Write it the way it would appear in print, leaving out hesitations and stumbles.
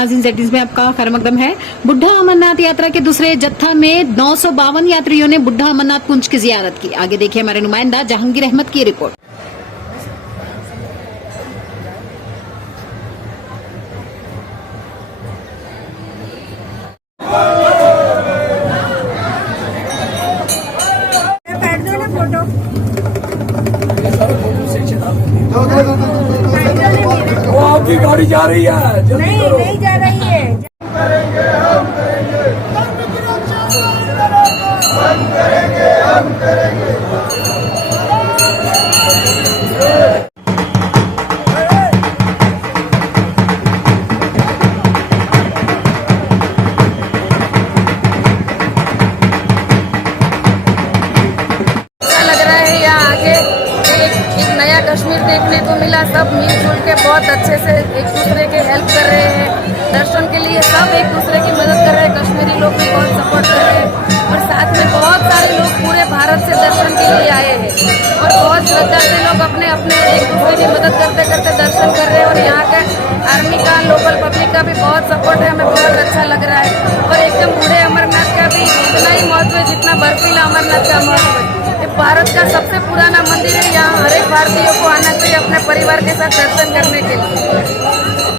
नाज़रीन जेटिस में आपका खैर मकदम है। बुढ़ा अमरनाथ यात्रा के दूसरे जत्था में 952 यात्रियों ने बुढ़ा अमरनाथ कुंज की जियारत की। आगे देखिए हमारे नुमाइंदा जहांगीर अहमद की रिपोर्ट। वो आपकी गाड़ी जा रही है, जल्दी करो। नहीं जा रही है। लग रहा है यहाँ आके एक नया कश्मीर देखने को मिला। सब मिलजुल के बहुत अच्छे से एक दूसरे के हेल्प कर रहे हैं। दर्शन के लिए सब एक दूसरे की मदद कर रहे हैं। कश्मीरी लोग भी बहुत सपोर्ट कर रहे हैं और साथ में बहुत सारे लोग पूरे भारत से दर्शन के लिए आए हैं और बहुत श्रद्धा से लोग अपने अपने एक दूसरे की मदद करते करते दर्शन कर रहे हैं। और यहाँ का आर्मी का, लोकल पब्लिक का भी बहुत सपोर्ट है। हमें बहुत अच्छा लग रहा है और एकदम बूढ़े अमरनाथ का भी इतना ही महत्व है जितना बर्फीला अमरनाथ का महत्व है। भारत का सबसे पुराना मंदिर है। यहाँ हर एक भारतीय को आना चाहिए अपने परिवार के साथ दर्शन करने के लिए।